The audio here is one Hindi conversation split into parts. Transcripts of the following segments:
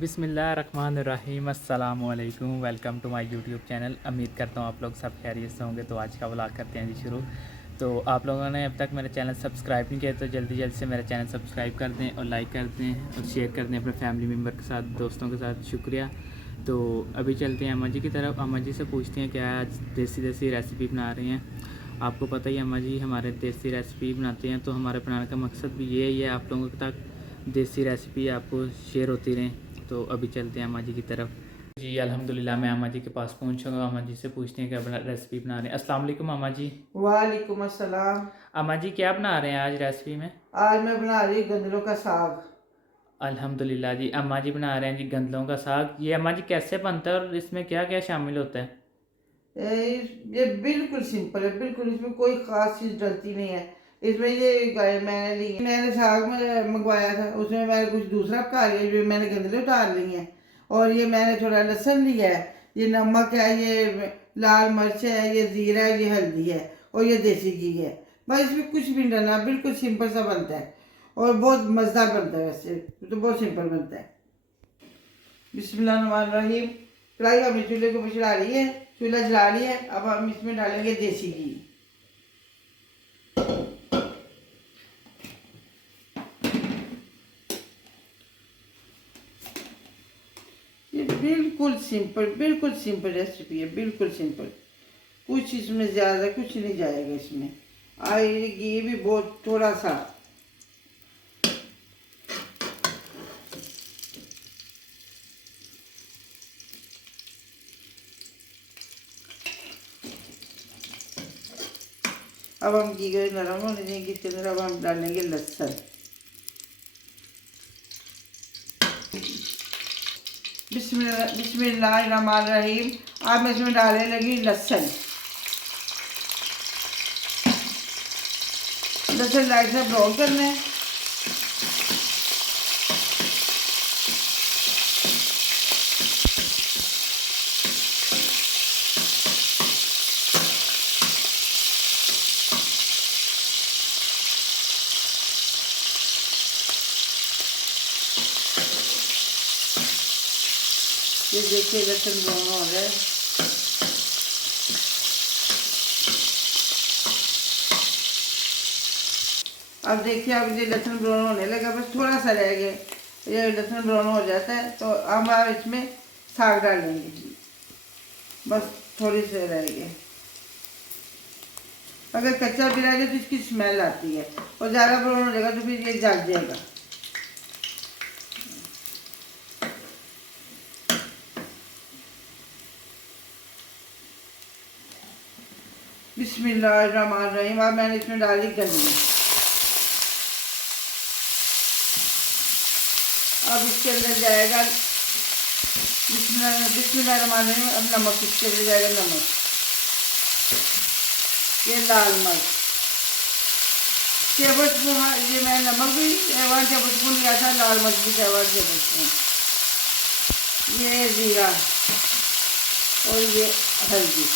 बिस्मिल्लाहिर्रहमानिर्रहीम अस्सलामुअलैकुम। Welcome to my YouTube channel. उम्मीद करता हूँ आप लोग सब खैरियत से होंगे। तो आज का व्लॉग करते हैं जी शुरू। तो आप लोगों ने अब तक मेरा चैनल सब्सक्राइब नहीं किया तो जल्दी से मेरा चैनल सब्सक्राइब कर दें और लाइक कर दें और शेयर कर दें अपने फैमिली मेम्बर के साथ, दोस्तों के साथ। शुक्रिया। तो अभी चलते हैं अम्मा जी की तरफ। अम्मा जी से पूछते हैं क्या आज देसी रेसिपी बना रही हैं। आपको पता ही अम्मा जी हमारे देसी रेसिपी बनाते हैं, तो हमारे बनाने का मकसद भी यही है आप लोगों तक देसी रेसिपी आपको शेयर होती रहें। तो अभी चलते हैं अम्मा जी की तरफ। जी अल्हम्दुलिल्लाह मैं अम्मा जी के पास पहुंचूंगा। अम्मा जी से पूछते हैं क्या रेसिपी बना रहे हैं। अस्सलाम वालेकुम अम्मा जी। वालेकुम अस्सलाम। अम्मा जी क्या बना रहे हैं आज रेसिपी में। आज मैं बना रही गंदलों का साग। अल्हम्दुलिल्लाह जी। अम्मा जी बना रहे हैं जी गंदलों का साग। ये अम्मा जी कैसे बनता है और इसमें क्या क्या शामिल होता है। ये बिल्कुल सिंपल है, बिल्कुल इसमें कोई ख़ास चीज़ डलती नहीं है। इसमें ये गाय मैंने ली, मैंने साग में मंगवाया था, उसमें मैंने कुछ दूसरा पका लिया, जो मैंने गंदले उतार ली हैं। और ये मैंने थोड़ा लहसुन लिया है, ये नमक है, ये लाल मिर्च है, ये ज़ीरा है, ये हल्दी है और ये देसी घी है। बस इसमें कुछ भी नहीं डलना, बिल्कुल सिंपल सा बनता है और बहुत मज़ेदार बनता है। वैसे तो बहुत सिंपल बनता है। बिस्मिल्लाहिर्रहमानिर्रहीम। कढ़ाई हमने चूल्हे को चढ़ा ली है, चूल्हा जला लिया है। अब हम इसमें डालेंगे देसी घी। ये बिल्कुल सिंपल रेसिपी है, बिल्कुल सिंपल। कुछ इसमें ज़्यादा कुछ नहीं जाएगा इसमें। ये घी भी बहुत थोड़ा सा। अब हम घी को नरम होने देंगे, इसके अंदर अब हम डालेंगे लहसुन। बिस्मिल्लाहिर्रहमानिर्रहीम। अब मैं इसमें डालने लगी लहसुन। लहसुन लाइट से ब्राउन करना है। ये देखिए लहसुन ब्राउन हो रहा है। अब देखिए अब ये लहसुन ब्राउन होने लगा, बस थोड़ा सा रह गया। ये लहसुन ब्राउन हो जाता है तो अब आप इसमें साग डाल देंगे। बस थोड़ी सी रह गई। अगर कच्चा भी रह जाए तो इसकी स्मेल आती है और ज़्यादा ब्राउन हो जाएगा तो फिर ये जल जाएगा। बिस्मिल्लाहिर्रहमानिर्रहीम। अब मैंने इसमें डाली गंदगी। अब इसके अंदर जाएगा बिस्मिल्लाहिर्रहमानिर्रहीम। अब नमक इसके अंदर जाएगा, नमक, ये लाल मिर्च टेबल स्पून। ये मैं नमक भी 1 टेबल स्पून लिया था, लाल मिर्च भी 1 टेबल स्पून, ये ज़ीरा और ये हल्दी।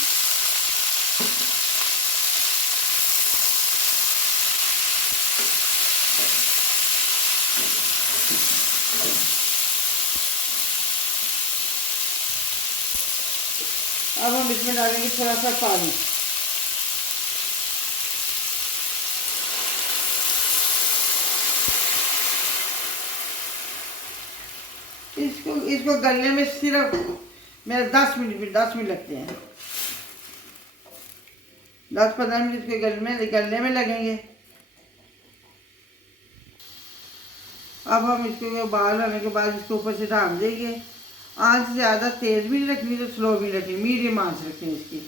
अब हम इसमें डालेंगे थोड़ा सा पानी। इसको इसको गलने में सिर्फ मेरे 10 मिनट लगते हैं। 10-15 मिनट इसके गलने में लगेंगे। अब हम इसको उबाल आने के बाद इसके ऊपर से ढाँप देंगे। आंच ज़्यादा तेज़ भी नहीं रखनी तो स्लो भी रखनी, मीडियम आंच रखनी इसकी।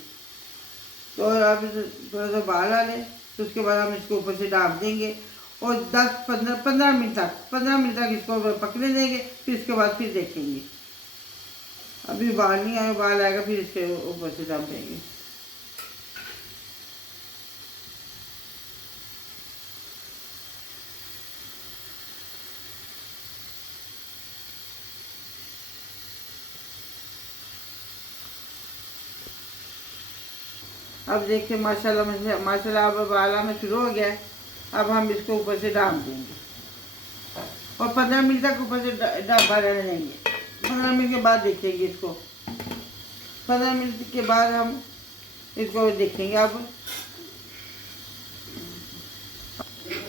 तो अब थोड़ा सा उबाल आ ले तो उसके बाद हम इसको ऊपर से ढाँप देंगे और 15 मिनट तक इसको पकने देंगे। फिर इसके बाद फिर देखेंगे। अभी उबाल नहीं आया, उबाल आएगा फिर इसके ऊपर से ढाँप देंगे। अब देखिए माशाल्लाह अब उबाला में शुरू हो गया है। अब हम इसको ऊपर से ढाँप देंगे और 15 मिनट तक ऊपर से ढाँपा रहने देंगे। 15 मिनट के बाद देखेंगे इसको। 15 मिनट के बाद हम इसको देखेंगे। अब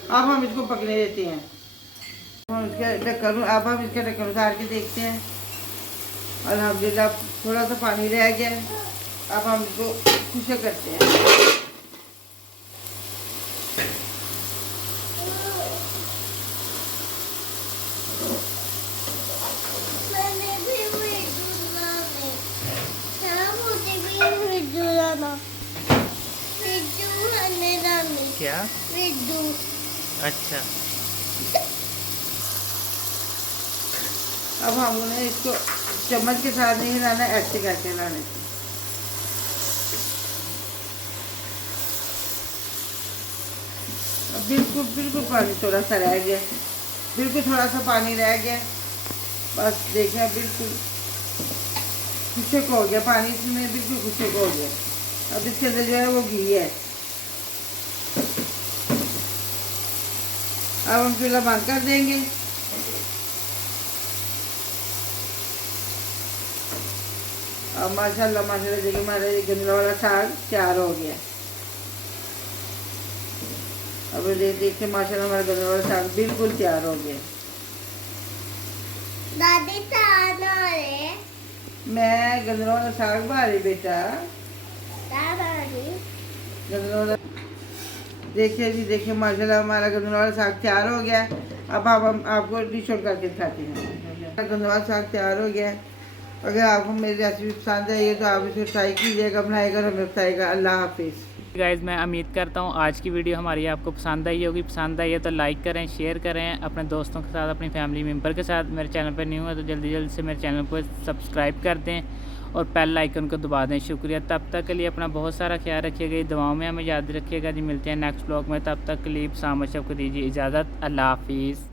हम इसको पकने देते हैं। हम इसका ढक्कन, अब हम इसका ढक्कन उतार के देखते हैं। अल्हम्दुलिल्लाह थोड़ा सा पानी रह गया। अब हम इसको खुशक करते हैं। क्या? अच्छा, अब हम उन्हें इसको चम्मच के साथ नहीं हिलाना, ऐसे करके हिलाने से। अब बिल्कुल बिल्कुल पानी थोड़ा सा रह गया, बिल्कुल थोड़ा सा पानी रह गया। बस देखिए बिल्कुल खुशक हो गया पानी, इसमें बिल्कुल खुशक हो गया। अब इसके अंदर जो है वो घी है। अब हम चूल्हा बंद कर देंगे। अब माशाल्लाह माशाल्लाह देखिए हमारा ये गंदला वाला साग तैयार हो गया। अब देखिए माशाल्लाह हमारा गंदला वाला साग बिल्कुल तैयार हो गया। दादी ताना रे मैं गंदला वाला साग बना रही बेटा। दादी गंदला वाला देखिए जी, देखिए माशाल्लाह हमारा गंदला वाला साग तैयार हो गया। अब हम आपको डिश आउट करके दिखाते हैं। गंदला वाला साग तैयार हो गया। अगर आपको मेरी रेसिपी पसंद आई है तो आप इसे ट्राई कीजिएगा, बनाएगा और हमें बताएगा। अल्लाह हाफिज़। गाइज़ मैं उम्मीद करता हूँ आज की वीडियो हमारी आपको पसंद आई होगी। पसंद आई है तो लाइक करें, शेयर करें अपने दोस्तों के साथ, अपनी फैमिली मेम्बर के साथ। मेरे चैनल पर न्यू है तो जल्दी से मेरे चैनल को सब्सक्राइब कर दें और बेल आइकन को दबा दें। शुक्रिया। तब तक के लिए अपना बहुत सारा ख्याल रखिएगा, दुआओं में हमें याद रखिएगा जी। मिलते हैं नेक्स्ट ब्लॉग में, तब तक के लिए सामत सबको दीजिए इजाज़त। अल्लाह हाफिज़।